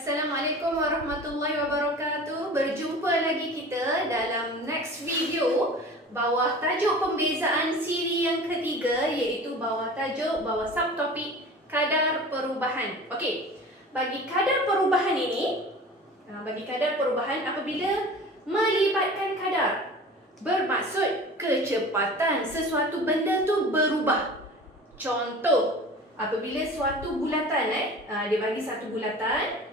Assalamualaikum warahmatullahi wabarakatuh. Berjumpa lagi kita dalam next video bawah tajuk pembezaan siri yang ketiga, iaitu bawah subtopik kadar perubahan. Okey. Bagi kadar perubahan ini, apabila melibatkan kadar, bermaksud kecepatan sesuatu benda tu berubah. Contoh, apabila suatu bulatan dia bagi satu bulatan,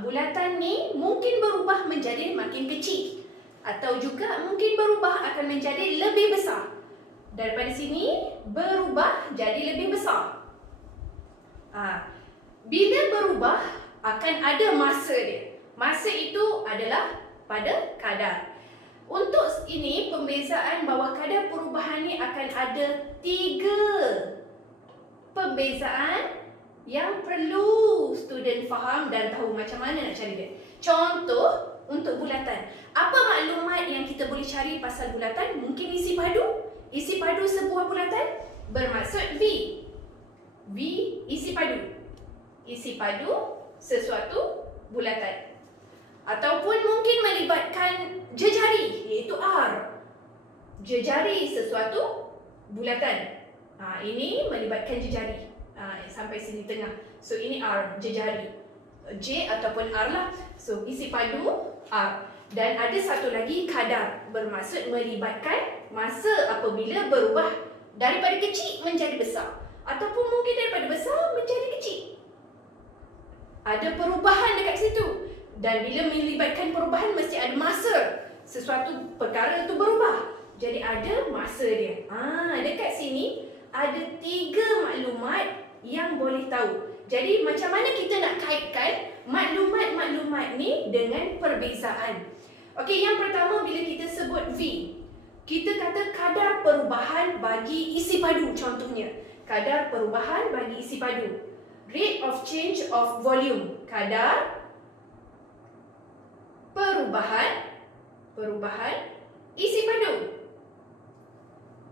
bulatan ni mungkin berubah menjadi makin kecil atau juga mungkin berubah akan menjadi lebih besar. Daripada sini berubah jadi lebih besar. Bila berubah akan ada masa dia. Masa itu adalah pada kadar. Untuk ini pembezaan bawah kadar perubahan ni akan ada 3 pembezaan yang perlu student faham dan tahu macam mana nak cari dia. Contoh, untuk bulatan. Apa maklumat yang kita boleh cari pasal bulatan? Mungkin isi padu. Isi padu sebuah bulatan bermaksud V. V, isi padu. Isi padu sesuatu bulatan. Ataupun mungkin melibatkan jejari, iaitu R. Jejari sesuatu bulatan. Ini melibatkan jejari. Sampai sini tengah. So ini R, jejari. J ataupun R lah. So isi padu R. Dan ada satu lagi kadar, bermaksud melibatkan masa apabila berubah daripada kecil menjadi besar, ataupun mungkin daripada besar menjadi kecil. Ada perubahan dekat situ. Dan bila melibatkan perubahan mesti ada masa. Sesuatu perkara itu berubah. Jadi ada masa dia. Dekat sini ada 3 maklumat yang boleh tahu. Jadi macam mana kita nak kaitkan maklumat-maklumat ni dengan perbezaan? Okey, yang pertama bila kita sebut V, kita kata kadar perubahan bagi isi padu contohnya. Kadar perubahan bagi isi padu. Rate of change of volume. Kadar perubahan isi padu.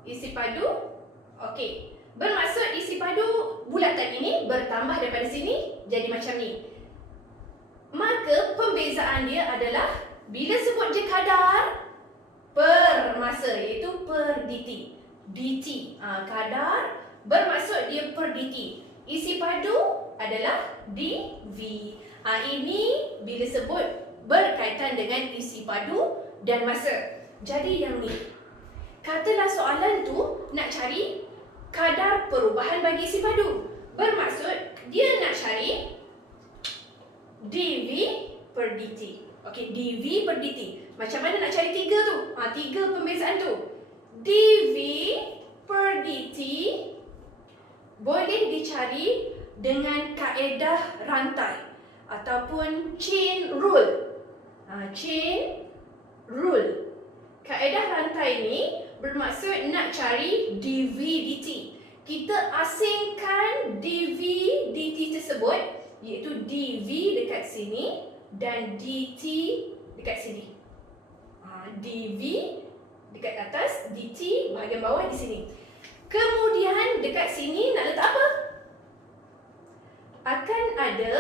Isi padu. Okey. Bermaksud isi padu bulatan ini bertambah daripada sini jadi macam ni. Maka pembezaan dia adalah bila sebut je kadar per masa, iaitu per dt. dt. Kadar bermaksud dia per dt. Isi padu adalah dV. Ini bila sebut berkaitan dengan isi padu dan masa. Jadi yang ni, katalah soalan tu nak cari kadar perubahan bagi isi padu. Bermaksud dia nak cari dV per dt. Okey, dV per dt. Macam mana nak cari 3 tu? 3 pembezaan tu. dV per dt boleh dicari dengan kaedah rantai ataupun chain rule. Chain rule. Kaedah rantai ni bermaksud nak cari dV dt. Kita asingkan dV dt tersebut, iaitu dV dekat sini dan dt dekat sini. dV dekat atas, dt bahagian bawah di sini. Kemudian dekat sini nak letak apa? Akan ada,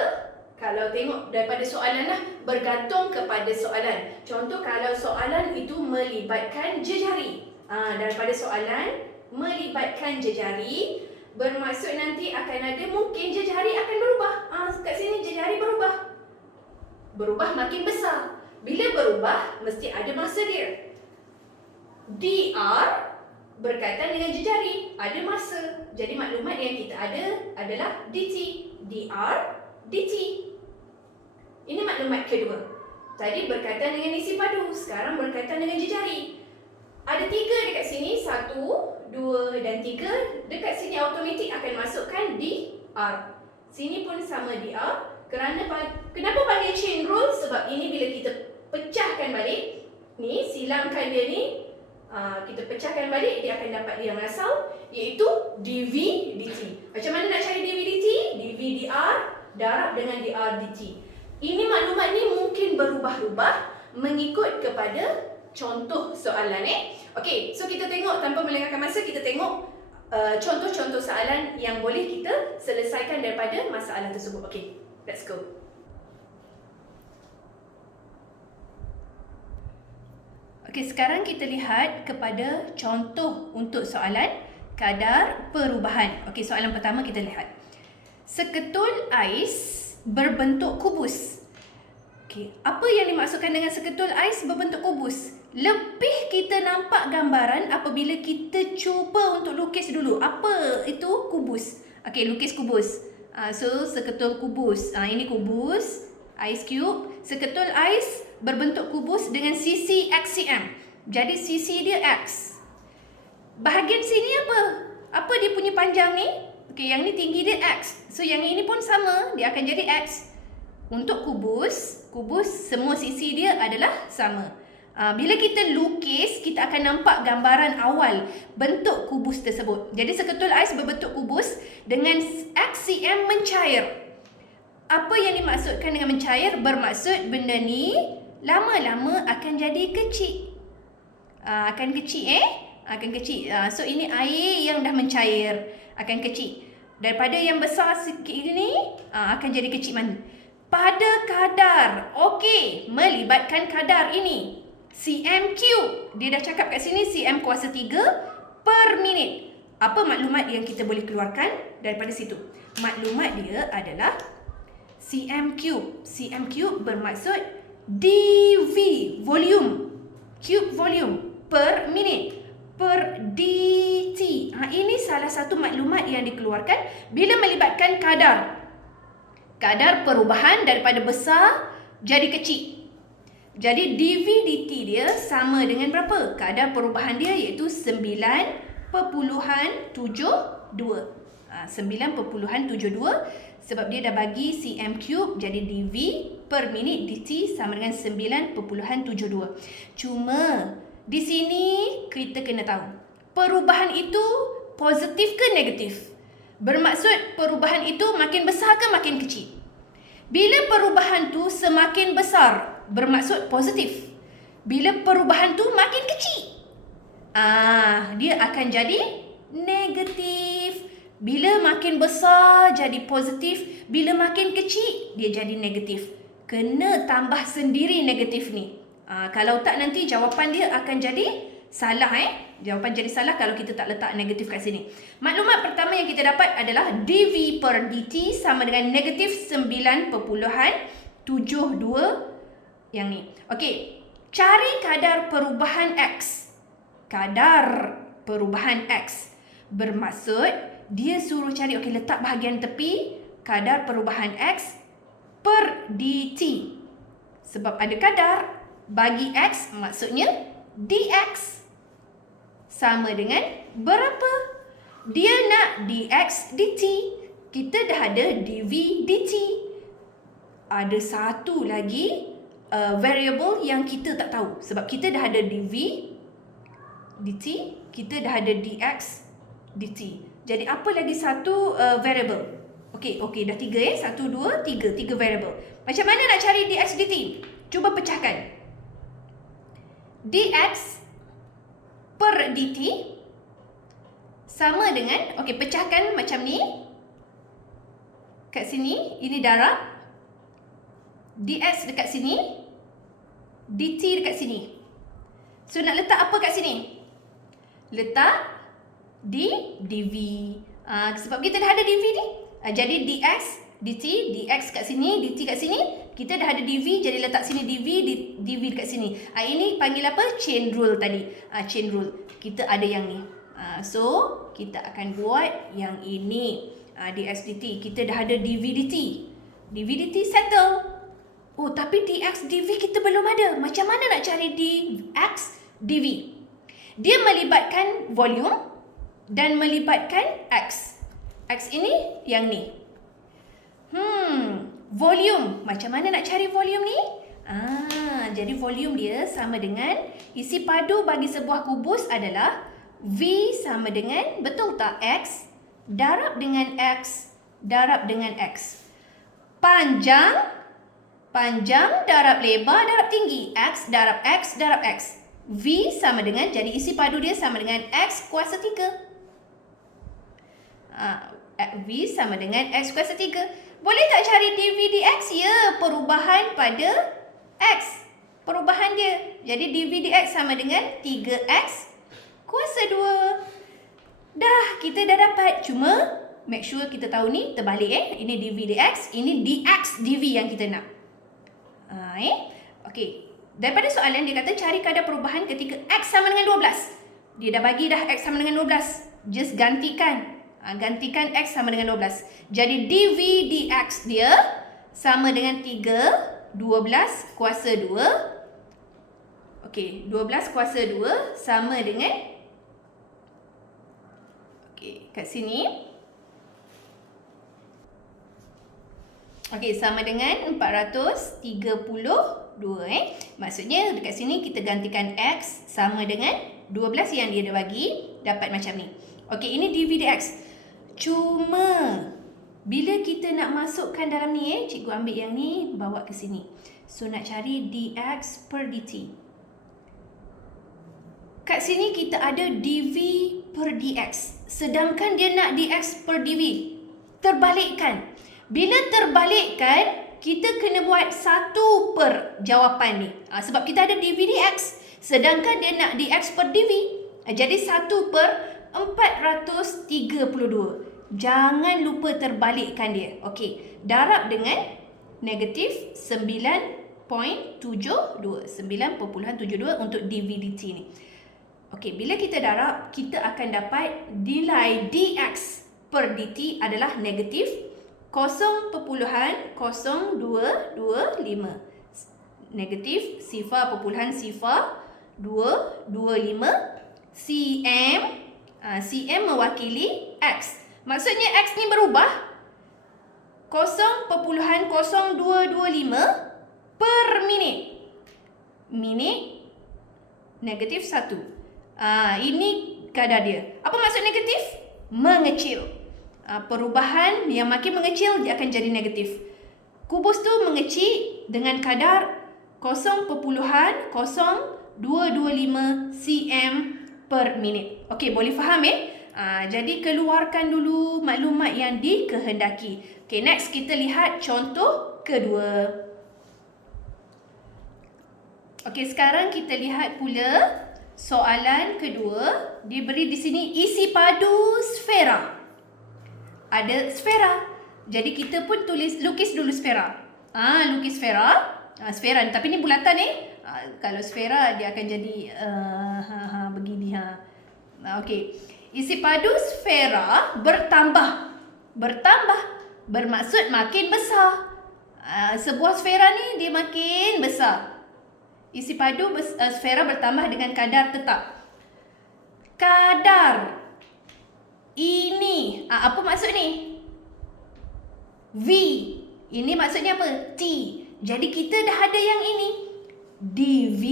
kalau tengok daripada soalan lah, bergantung kepada soalan. Contoh kalau soalan itu melibatkan jejari. Daripada soalan melibatkan jejari, bermaksud nanti akan ada mungkin jejari akan berubah. Kat sini jejari berubah. Berubah makin besar. Bila berubah, mesti ada masa dia. DR berkaitan dengan jejari, ada masa. Jadi maklumat yang kita ada adalah DT. DR, DT. Ini maklumat kedua. Tadi berkaitan dengan isi padu, sekarang berkaitan dengan jejari. Ada 3 dekat sini, 1, 2 dan 3. Dekat sini automatik akan masukkan DR. Sini pun sama DR. Kenapa panggil chain rule? Sebab ini bila kita pecahkan balik, ni silangkan dia ni, kita pecahkan balik, dia akan dapat yang asal, iaitu dV dt. Macam mana nak cari dV dt? dV dr darab dengan dr dt. Ini maklumat ni mungkin berubah-ubah mengikut kepada contoh soalan. Okey, so kita tengok tanpa melengahkan masa, kita tengok contoh-contoh soalan yang boleh kita selesaikan daripada masalah tersebut. Okey, let's go. Okey, sekarang kita lihat kepada contoh untuk soalan kadar perubahan. Okey, soalan pertama kita lihat. Seketul ais berbentuk kubus. Okey, apa yang dimaksudkan dengan seketul ais berbentuk kubus? Lebih kita nampak gambaran apabila kita cuba untuk lukis dulu. Apa itu kubus? Okey, lukis kubus. So, seketul kubus. Ini kubus, ice cube. Seketul ais berbentuk kubus dengan sisi XCM. Jadi sisi dia X. Bahagian sini apa? Apa dia punya panjang ni? Okey, yang ni tinggi dia X. So yang ini pun sama, dia akan jadi X. Untuk kubus semua sisi dia adalah sama. Bila kita lukis, kita akan nampak gambaran awal bentuk kubus tersebut. Jadi seketul ais berbentuk kubus dengan XCM mencair. Apa yang dimaksudkan dengan mencair? Bermaksud benda ni lama-lama akan jadi kecil. Akan kecil akan kecil. So ini air yang dah mencair, akan kecil. Daripada yang besar sikit ini akan jadi kecil mana? Pada kadar. Okey, melibatkan kadar ini. cm cube. Dia dah cakap kat sini cm kuasa 3 per minit. Apa maklumat yang kita boleh keluarkan daripada situ? Maklumat dia adalah cm cube. cm cube bermaksud dV, volume. Cube volume per minit per dt. Ini salah satu maklumat yang dikeluarkan bila melibatkan kadar. Kadar perubahan daripada besar jadi kecil. Jadi dV dt dia sama dengan berapa? Kadar perubahan dia iaitu 9.72. 9.72 sebab dia dah bagi cm cube, jadi dV per minit dt sama dengan 9.72. Cuma di sini kita kena tahu, perubahan itu positif ke negatif? Bermaksud perubahan itu makin besar ke makin kecil? Bila perubahan tu semakin besar, bermaksud positif. Bila perubahan tu makin kecil, dia akan jadi negatif. Bila makin besar jadi positif, bila makin kecil dia jadi negatif. Kena tambah sendiri negatif ni. Kalau tak nanti jawapan dia akan jadi salah. Jawapan jadi salah kalau kita tak letak negatif kat sini. Maklumat pertama yang kita dapat adalah dV per dt sama dengan negatif 9.72 yang ni. Okey, cari kadar perubahan X. Kadar perubahan X bermaksud dia suruh cari, okey, letak bahagian tepi kadar perubahan X per dt. Sebab ada kadar, bagi X maksudnya dx sama dengan berapa? Dia nak dx dt. Kita dah ada dv dt. Ada satu lagi variable yang kita tak tahu. Sebab kita dah ada dv dt, kita dah ada dx dt. Jadi apa lagi satu variable? Okey, dah 3 1, 2, 3 variable. Macam mana nak cari dx dt? Cuba pecahkan. Dx per dt sama dengan, okey, pecahkan macam ni. Kat sini, ini darab. Dx dekat sini, dt dekat sini. So nak letak apa kat sini? Letak dv. Sebab kita dah ada dv ni. Jadi dx dt, dx kat sini, dt kat sini. Kita dah ada dv, jadi letak sini dv, dv dekat sini. Ini panggil apa? Chain rule tadi. Chain rule. Kita ada yang ni. So, kita akan buat yang ini. Dx dt. Kita dah ada dv dt. dv dt settle. Oh, tapi dx dv kita belum ada. Macam mana nak cari dx dv? Dia melibatkan volume dan melibatkan x. X ini yang ni. Volume. Macam mana nak cari volume ni? Jadi volume dia sama dengan isi padu bagi sebuah kubus adalah V sama dengan, betul tak? X darab dengan X darab dengan X. Panjang darab lebar darab tinggi. X darab X darab X. V sama dengan, jadi isi padu dia sama dengan X kuasa 3. V sama dengan X kuasa 3. Boleh tak cari dv dx? Ya, perubahan pada X. perubahan dia. Jadi dv dx sama dengan 3x kuasa 2. Dah, kita dah dapat. Cuma make sure kita tahu ni terbalik Ini dv dx, ini dx dv yang kita nak. Okey. Daripada soalan dia kata cari kadar perubahan ketika x sama dengan 12. Dia dah bagi dah x sama dengan 12. Just gantikan. Gantikan x sama dengan 12. Jadi dv dx dia sama dengan 3, 12 kuasa 2. Okey, 12 kuasa 2 sama dengan, okey, kat sini. Okey, sama dengan 432. Maksudnya dekat sini kita gantikan x sama dengan 12 yang dia dah bagi. Dapat macam ni. Okey, ini dv dx. Cuma bila kita nak masukkan dalam ni cikgu ambil yang ni bawa ke sini. So nak cari dx per dt. Kat sini kita ada dv per dx. Sedangkan dia nak dx per dv. Terbalikkan. Bila terbalikkan, kita kena buat 1 per jawapan ni. Sebab kita ada dv dx. Sedangkan dia nak dx per dv. Jadi 1 per 432. Jangan lupa terbalikkan dia. Okey. Darab dengan negatif 9.72. 9.72 untuk dv dt ni. Okey. Bila kita darab, kita akan dapat nilai dx per dt adalah negatif 0.0225. Negatif sifar perpuluhan sifar 225 cm. Cm mewakili x. Maksudnya x ni berubah 0.0225 per minit. Minit negatif 1. Ini kadar dia. Apa maksud negatif? Mengecil. Perubahan yang makin mengecil dia akan jadi negatif. Kubus tu mengecil dengan kadar 0.0225 cm per minit. Okey, boleh faham jadi keluarkan dulu maklumat yang dikehendaki. Okey, next kita lihat contoh kedua. Okey, sekarang kita lihat pula soalan kedua. Diberi di sini isi padu sfera. Ada sfera. Jadi kita pun lukis dulu sfera. Lukis sfera. Sfera tapi ni bulatan kalau sfera dia akan jadi begini Okey. Isi padu sfera bertambah. Bertambah bermaksud makin besar. Sebuah sfera ni dia makin besar. Isi padu sfera bertambah dengan kadar tetap. Kadar ini apa maksud ni? V. Ini maksudnya apa? T. Jadi kita dah ada yang ini. dv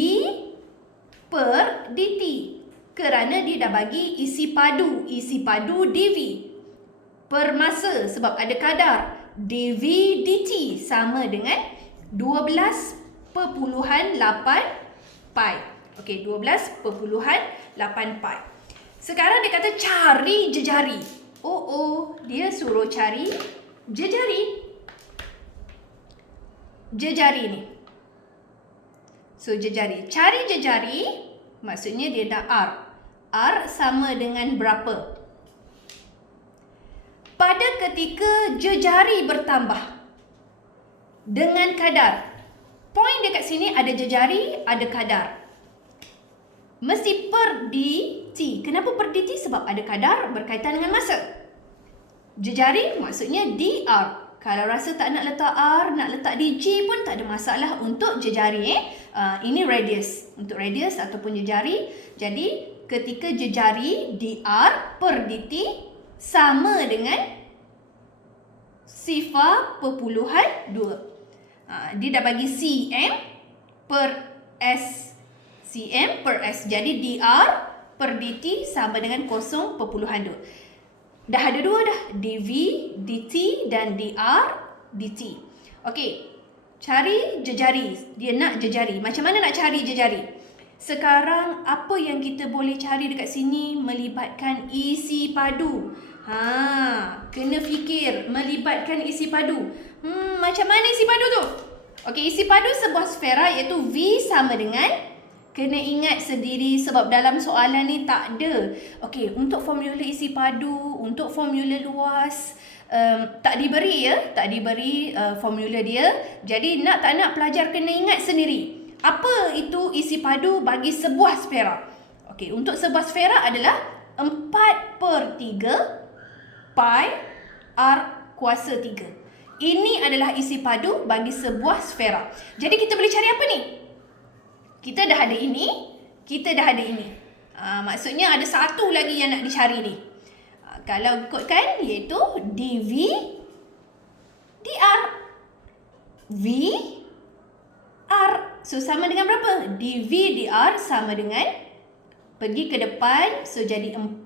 per dt. Kerana dia dah bagi isi padu. Isi padu dv. Per masa sebab ada kadar. dv dt sama dengan 12.8 pi. Okey, 12.8 pi. Sekarang dia kata cari jejari. Dia suruh cari jejari. Jejari ni. So, jejari. Cari jejari, maksudnya dia dah R. R sama dengan berapa? Pada ketika jejari bertambah dengan kadar. Poin dekat sini ada jejari, ada kadar. Mesti per dt. Kenapa per dt? Sebab ada kadar berkaitan dengan masa. Jejari maksudnya dr. Kalau rasa tak nak letak r, nak letak dg pun tak ada masalah untuk jejari. Ini radius. Untuk radius ataupun jejari. Jadi ketika jejari dr per dt sama dengan 0.2. Dia dah bagi cm per s. cm per s. Jadi dr per dt sama dengan 0.2. Dah ada dua dah. dv dt dan dr dt. Okey. Cari jejari. Dia nak jejari. Macam mana nak cari jejari? Sekarang apa yang kita boleh cari dekat sini melibatkan isi padu. Kena fikir melibatkan isi padu. Macam mana isi padu tu? Okey, isi padu sebuah sfera iaitu V sama dengan, kena ingat sendiri sebab dalam soalan ni tak ada. Okey, untuk formula isi padu, untuk formula luas, tak diberi ya, tak diberi formula dia. Jadi nak tak nak pelajar kena ingat sendiri. Apa itu isi padu bagi sebuah sfera? Okey, untuk sebuah sfera adalah 4/3 pi R kuasa 3. Ini adalah isi padu bagi sebuah sfera. Jadi kita boleh cari apa ni? Kita dah ada ini, kita dah ada ini. Maksudnya ada satu lagi yang nak dicari ni. Kalau ikutkan iaitu dV dr. V R. So sama dengan berapa? dV dr sama dengan, pergi ke depan, so jadi 4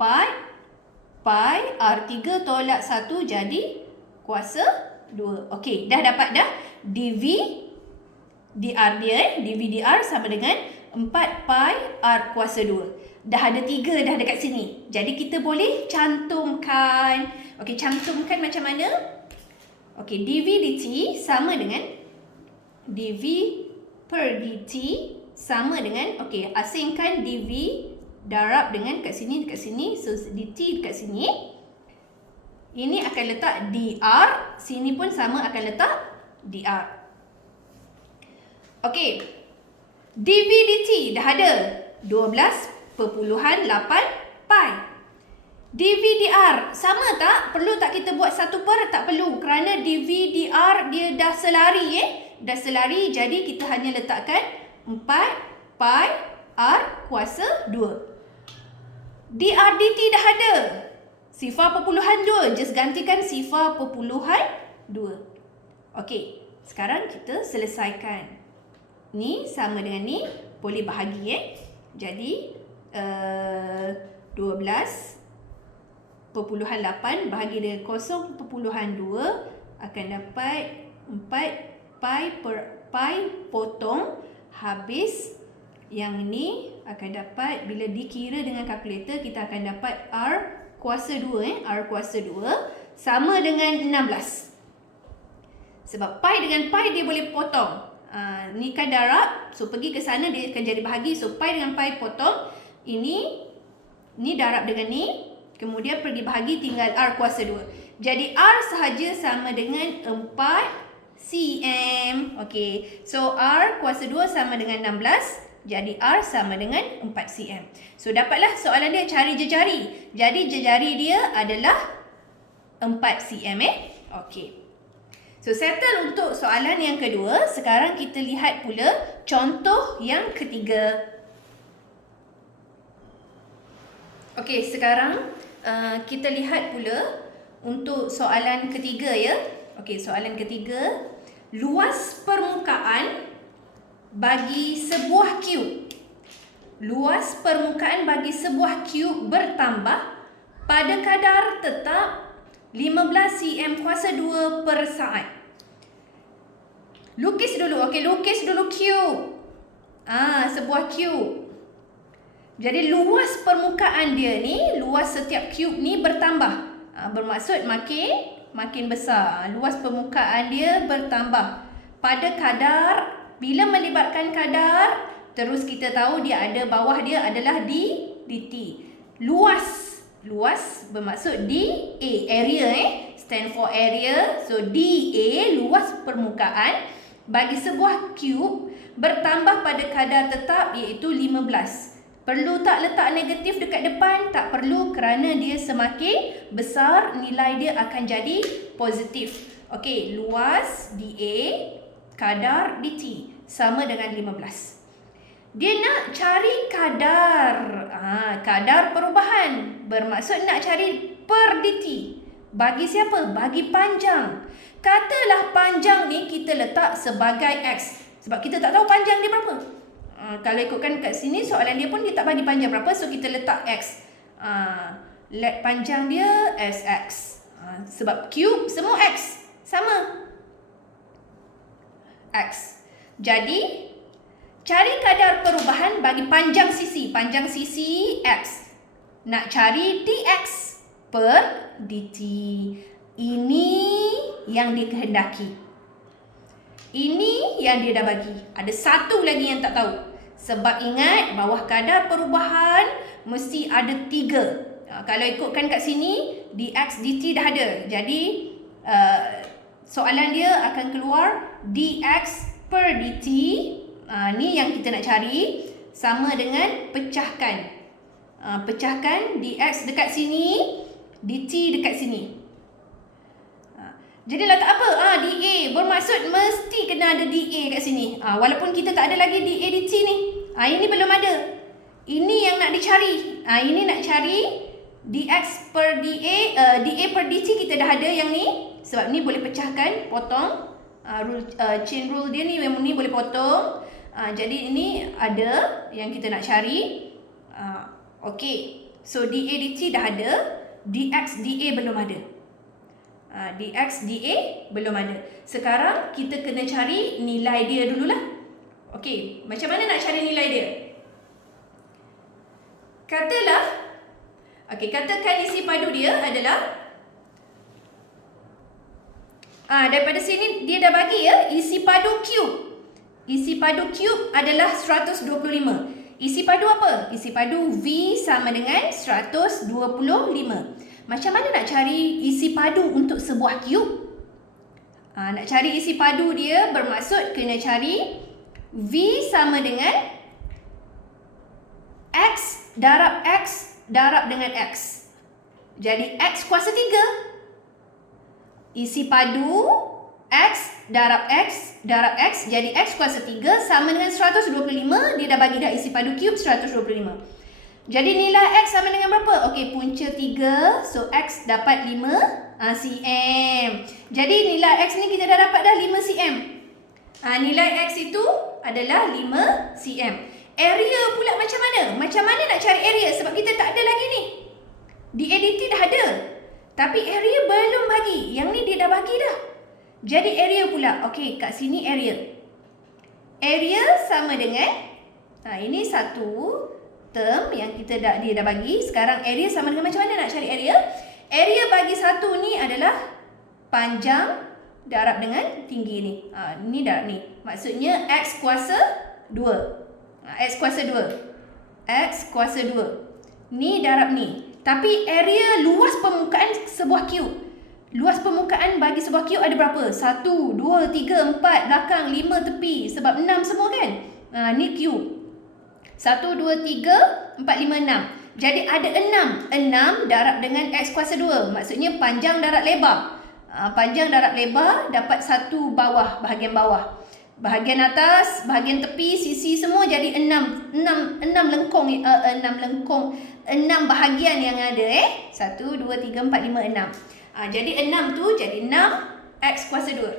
pi R3 tolak 1 jadi kuasa 2. Okey, dah dapat dah. dV dr dia, dV dr sama dengan 4 pi R kuasa 2. Dah ada 3 dah dekat sini. Jadi kita boleh cantumkan. Okey, cantumkan macam mana? Okey, dV dt sama dengan dV per dt sama dengan, okey, asingkan dV darab dengan kat sini, so dt dekat sini. Ini akan letak dr, sini pun sama akan letak dr. Okey, dV dt dah ada 12.8 pi. dV dr sama tak? Perlu tak kita buat 1/? Tak perlu, kerana dV dr dia dah selari dah selari, jadi kita hanya letakkan 4 pi R kuasa 2. dr dt dah ada sifar perpuluhan 2, just gantikan sifar perpuluhan 2. Okey, sekarang kita selesaikan. Ni sama dengan ni, boleh bahagi Jadi 12.8 bahagi dengan 0.2 akan dapat 4 pi per pi potong habis. Yang ni akan dapat, bila dikira dengan kalkulator, kita akan dapat R kuasa 2 R kuasa 2 sama dengan 16. Sebab pi dengan pi dia boleh potong. Ni kan darab, so pergi ke sana dia akan jadi bahagi. So pi dengan pi potong. Ini darab dengan ni, kemudian pergi bahagi, tinggal R kuasa 2. Jadi R sahaja sama dengan 4 cm. Okey, so R kuasa 2 sama dengan 16. Jadi R sama dengan 4 cm. So dapatlah soalan dia cari jejari. Jadi jejari dia adalah 4 cm Okey. So settle untuk soalan yang kedua. Sekarang kita lihat pula contoh yang ketiga. Okey, sekarang kita lihat pula untuk soalan ketiga ya. Okey, soalan ketiga. Luas permukaan bagi sebuah cube. Luas permukaan bagi sebuah cube bertambah pada kadar tetap 15 cm kuasa 2 per saat. Lukis dulu. Okey, lukis dulu cube. Sebuah cube. Jadi luas permukaan dia ni, luas setiap cube ni bertambah. Bermaksud makin besar. Luas permukaan dia bertambah pada kadar. Bila melibatkan kadar, terus kita tahu dia ada bawah dia adalah dt. Luas bermaksud dA, area stand for area. So dA, luas permukaan bagi sebuah cube bertambah pada kadar tetap iaitu 15. Perlu tak letak negatif dekat depan? Tak perlu, kerana dia semakin besar nilai dia akan jadi positif. Okey, luas dA kadar dt sama dengan 15. Dia nak cari kadar. Kadar perubahan. Bermaksud nak cari per dt. Bagi siapa? Bagi panjang. Katalah panjang ni kita letak sebagai x. Sebab kita tak tahu panjang dia berapa. Kalau ikutkan kat sini soalan dia pun dia tak bagi panjang berapa. So kita letak x. Let panjang dia sx. Sebab cube semua x. Sama. X. Jadi, cari kadar perubahan bagi panjang sisi. Panjang sisi x. Nak cari dx per dt. Ini yang dikehendaki. Ini yang dia dah bagi. Ada satu lagi yang tak tahu. Sebab ingat, bawah kadar perubahan mesti ada 3. Kalau ikutkan kat sini, dx dt dah ada. Jadi, soalan dia akan keluar dx per dt. Ni yang kita nak cari. Sama dengan pecahkan. Pecahkan dx dekat sini, dt dekat sini. Jadi letak apa? dA. Bermaksud mesti kena ada dA kat sini. Walaupun kita tak ada lagi dA dt ni. Ini belum ada. Ini yang nak dicari. Ini nak cari dx per dA. dA per dt kita dah ada yang ni. Sebab ni boleh pecahkan, potong. Chain rule dia ni boleh potong. Jadi ini ada yang kita nak cari. Okey. So dA dt dah ada. dx dA belum ada. dx dA belum ada. Sekarang kita kena cari nilai dia dululah. Okey, macam mana nak cari nilai dia? Katakan isi padu dia adalah daripada sini dia dah bagi ya, isi padu cube. Isi padu cube adalah 125. Isi padu apa? Isi padu V sama dengan 125. Macam mana nak cari isi padu untuk sebuah cube? Nak cari isi padu dia bermaksud kena cari V sama dengan X darab dengan X. Jadi X kuasa 3. Isi padu X darab X jadi X kuasa 3 sama dengan 125. Dia dah bagi dah isi padu cube 125. Jadi nilai X sama dengan berapa? Okey, punca 3. So X dapat 5 cm. Jadi nilai X ni kita dah dapat dah 5 cm. Nilai X itu adalah 5 cm. Area pula macam mana? Macam mana nak cari area? Sebab kita tak ada lagi ni. dA dt dah ada. Tapi area belum bagi. Yang ni dia dah bagi dah. Jadi area pula. Okey, kat sini area. Area sama dengan ini satu term yang dia dah bagi. Sekarang area sama dengan macam mana nak cari area? Area bagi satu ni adalah panjang darab dengan tinggi ni. Ni darab ni. Maksudnya X kuasa 2. X kuasa 2. X kuasa 2. Ni darab ni. Tapi area luas permukaan sebuah cube. Luas permukaan bagi sebuah cube ada berapa? 1, 2, 3, 4, belakang, 5 tepi. Sebab 6 semua kan? Ni cube. 1, 2, 3, 4, 5, 6. Jadi ada 6. 6 darab dengan X kuasa 2. Maksudnya panjang darab lebar. Panjang darab lebar dapat satu bawah, bahagian bawah. Bahagian atas, bahagian tepi, sisi semua jadi 6 lengkung. 6 bahagian yang ada 1, 2, 3, 4, 5, 6. Jadi 6 tu jadi 6 X kuasa 2.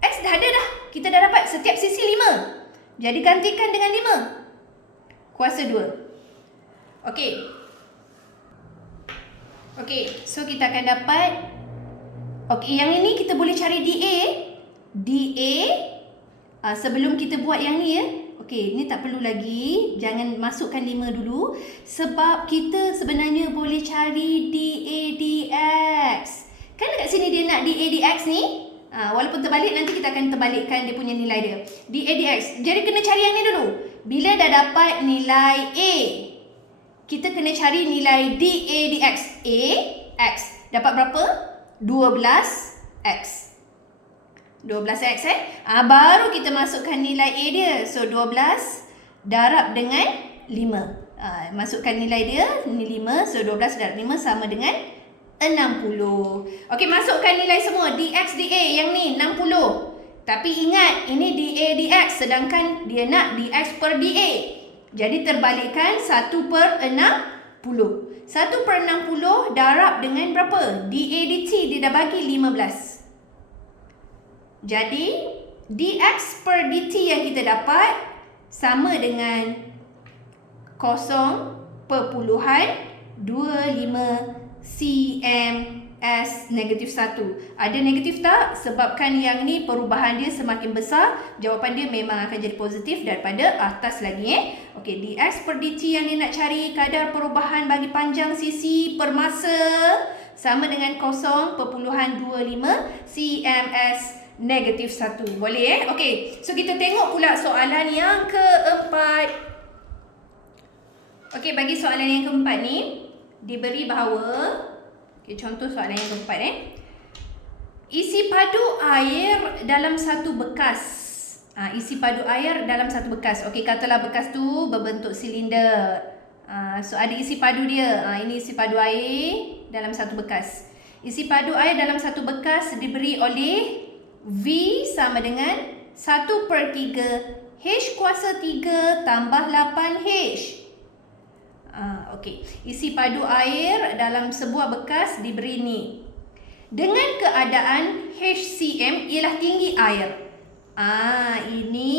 X dah ada dah. Kita dah dapat setiap sisi 5. Jadi gantikan dengan 5. Kuasa 2. Okey. So kita akan dapat. Okey, yang ini kita boleh cari dA. Sebelum kita buat yang ni ya. Okey, ni tak perlu lagi. Jangan masukkan 5 dulu. Sebab kita sebenarnya boleh cari dA dx. Kan dekat sini dia nak dA dx ni. Walaupun terbalik, nanti kita akan terbalikkan dia punya nilai dia. dA dx. Jadi kena cari yang ni dulu. Bila dah dapat nilai A, kita kena cari nilai dA dx. A, X. Dapat berapa? 12X. 12X baru kita masukkan nilai A dia. So 12 darab dengan 5. Masukkan nilai dia, ni 5. So 12 darab 5 sama dengan 60. Okey, masukkan nilai semua. dx dA yang ni 60. Tapi ingat, ini dA dx sedangkan dia nak dx per dA. Jadi terbalikkan 1 per 60. 1 per 60 darab dengan berapa? dA dt dia dah bagi 15. Jadi dx per dt yang kita dapat sama dengan 0.25 cm S negatif 1. Ada negatif tak? Sebabkan yang ni perubahan dia semakin besar, jawapan dia memang akan jadi positif daripada atas lagi Okey, dx per dt yang dia nak cari kadar perubahan bagi panjang sisi per masa sama dengan 0.25 cm S -1. Boleh Okey. So kita tengok pula soalan yang keempat. Okey, bagi soalan yang keempat ni diberi bahawa, okey, contoh soalan yang keempat isi padu air dalam satu bekas. Isi padu air dalam satu bekas. Okey, katalah bekas tu berbentuk silinder. So ada isi padu dia. Ini isi padu air dalam satu bekas. Isi padu air dalam satu bekas diberi oleh V sama dengan 1/3 H kuasa 3 tambah 8H. Okey, isi padu air dalam sebuah bekas diberi ni. Dengan keadaan HCm ialah tinggi air. Ini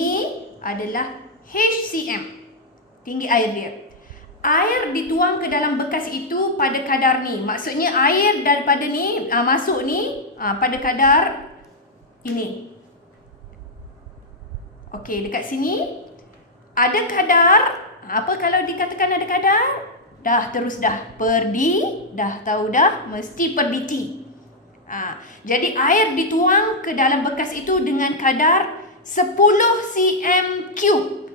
adalah HCm, tinggi air dia. Air dituang ke dalam bekas itu pada kadar ni. Maksudnya air daripada ni masuk ni pada kadar ini. Okey, dekat sini ada kadar. Apa kalau dikatakan ada kadar? Dah terus dah. Per D, dah tahu dah, mesti per dt. Jadi air dituang ke dalam bekas itu dengan kadar 10 cm cube.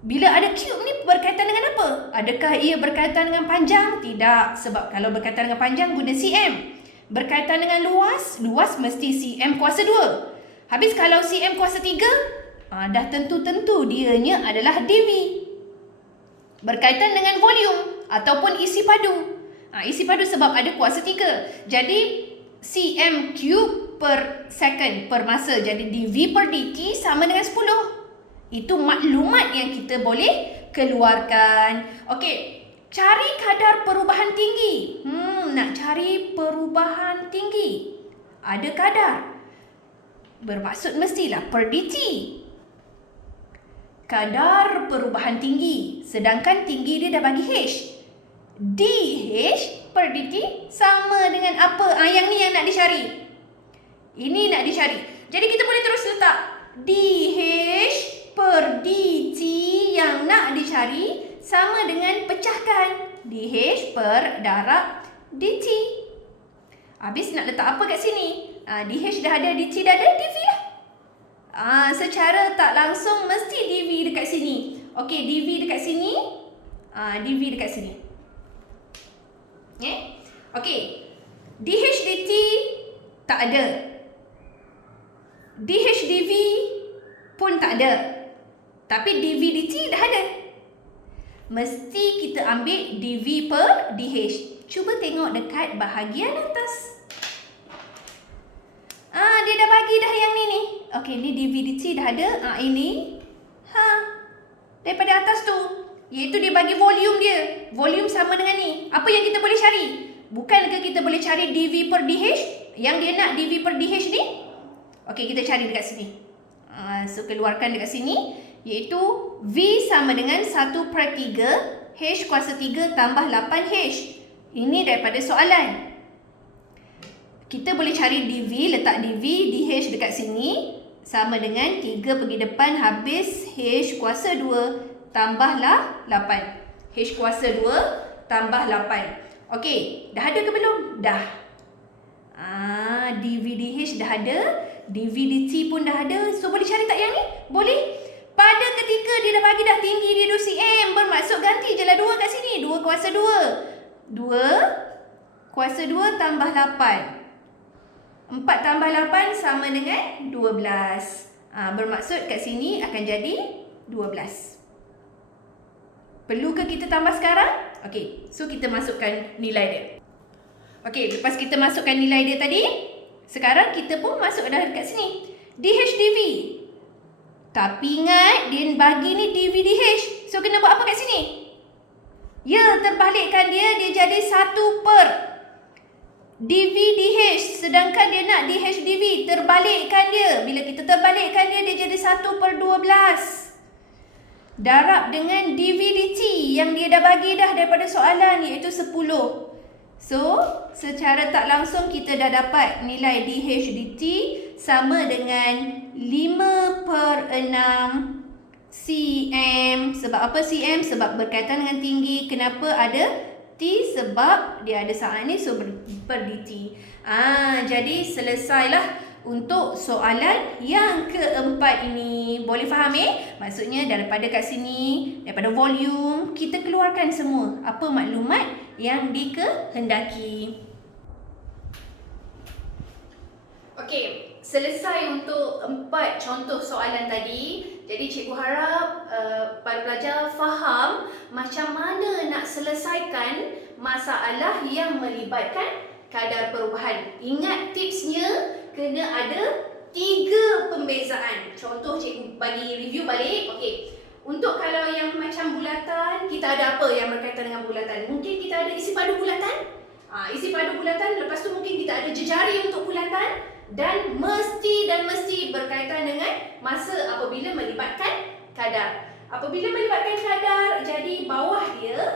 Bila ada cube ni berkaitan dengan apa? Adakah ia berkaitan dengan panjang? Tidak. Sebab kalau berkaitan dengan panjang guna cm. Berkaitan dengan luas? Luas mesti cm kuasa 2. Habis kalau cm kuasa 3, dah tentu-tentu dianya adalah dV. Berkaitan dengan volume ataupun isi padu. Isi padu sebab ada kuasa 3. Jadi cm cube per second, per masa. Jadi dV per dt sama dengan 10. Itu maklumat yang kita boleh keluarkan. Okey, cari kadar perubahan tinggi. Nak cari perubahan tinggi. Ada kadar. Bermaksud mestilah per dt. Kadar perubahan tinggi. Sedangkan tinggi dia dah bagi H. dH per dt sama dengan apa? Yang ni yang nak dicari. Ini nak dicari. Jadi kita boleh terus letak dH per dt yang nak dicari sama dengan pecahkan dH per darab dt. Habis nak letak apa kat sini? dH dah ada, dt dah ada, dV lah. Secara tak langsung mesti dV dekat sini. Okey, dV dekat sini, dV dekat sini. Okey, dH dt tak ada. dH dV pun tak ada. Tapi dV dt dah ada. Mesti kita ambil dV per dH. Cuba tengok dekat bahagian atas. Dia dah bagi dah yang ni. Okey, ni dV dt dah ada. Ini daripada atas tu, iaitu dia bagi volume dia. Volume sama dengan ni. Apa yang kita boleh cari? Bukankah kita boleh cari dV per dH? Yang dia nak dV per dH ni? Okey, kita cari dekat sini. So keluarkan dekat sini, iaitu V sama dengan 1/3 H kuasa 3 tambah 8H. Ini daripada soalan. Kita boleh cari dV, letak dV, dH dekat sini sama dengan 3 pergi depan habis H kuasa 2 tambahlah 8. H kuasa 2 tambah 8. Okey, dah ada ke belum? Dah. dV dH dah ada, dV dt pun dah ada. So boleh cari tak yang ni? Boleh. Pada ketika dia dah bagi dah tinggi dia 2 cm, bermaksud ganti je lah 2 kat sini. 2 kuasa 2. 2 kuasa 2 tambah 8. 4 tambah 8 sama dengan 12. Bermaksud kat sini akan jadi 12. Perlukah kita tambah sekarang? Okey, so kita masukkan nilai dia. Okey, lepas kita masukkan nilai dia tadi, sekarang kita pun masuk dah dekat sini. dH dV. Tapi ingat, dia bagi ni dV dH. So kena buat apa kat sini? Ya, terbalikkan dia jadi 1 per dV dH. Sedangkan dia nak dH dV. Terbalikkan dia. Bila kita terbalikkan dia, dia jadi 1/12. Darab dengan dV dt yang dia dah bagi dah daripada soalan, iaitu 10. So, secara tak langsung kita dah dapat nilai dH dt sama dengan 5/6 cm. Sebab apa cm? Sebab berkaitan dengan tinggi. Kenapa ada T? Sebab dia ada saat ni, so per dt. Jadi selesailah untuk soalan yang keempat ini. Boleh faham Maksudnya daripada kat sini, daripada volume, kita keluarkan semua apa maklumat yang dikehendaki. Okey, selesai untuk 4 contoh soalan tadi. Jadi cikgu harap para pelajar faham macam mana nak selesaikan masalah yang melibatkan kadar perubahan. Ingat tipsnya, kena ada 3 pembezaan. Contoh cikgu bagi review balik. Okey, untuk kalau yang macam bulatan, kita ada apa yang berkaitan dengan bulatan? Mungkin kita ada isi padu bulatan. Isi padu bulatan, lepas tu mungkin kita ada jejari untuk bulatan. Dan mesti berkaitan dengan masa apabila melibatkan kadar. Apabila melibatkan kadar, jadi bawah dia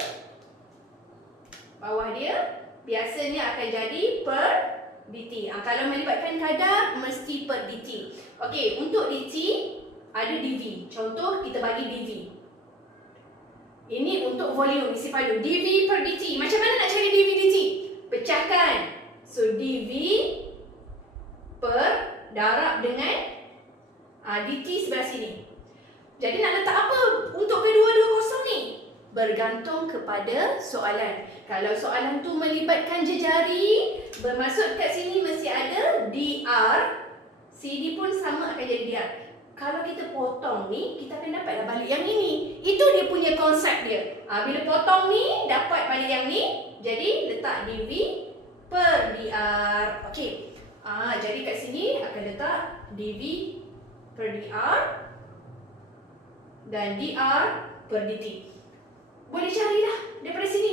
biasanya akan jadi per dt. Kalau melibatkan kadar, mesti per dt. Okey, untuk dt ada dv. Contoh, kita bagi dv. Ini untuk volume isi padu. dv per dt. Macam mana nak cari dv dt? Pecahkan. So, dv per darab dengan dt sebelah sini. Jadi nak letak apa untuk kedua-dua kosong ni? Bergantung kepada soalan. Kalau soalan tu melibatkan jejari, bermaksud kat sini mesti ada dr. CD pun sama akan jadi dr. Kalau kita potong ni, kita akan dapatlah balik yang ini. Itu dia punya konsep dia. Bila potong ni, dapat balik yang ni. Jadi letak dv per dr. Okey. Jadi kat sini akan letak dv per dr dan dr per dt. Boleh carilah daripada sini.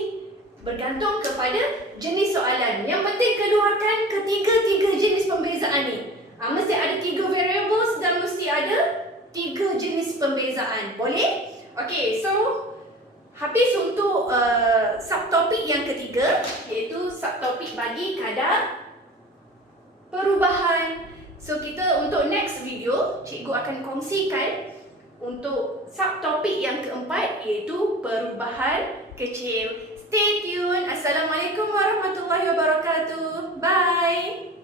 Bergantung kepada jenis soalan. Yang penting keluarkan ketiga-tiga jenis pembezaan ni. Mesti ada 3 variables dan mesti ada 3 jenis pembezaan. Boleh? Okey, so habis untuk subtopik yang ketiga, iaitu subtopik bagi kadar perubahan. So kita untuk next video, cikgu akan kongsikan untuk subtopik yang keempat, iaitu perubahan kecil. Stay tune. Assalamualaikum warahmatullahi wabarakatuh. Bye.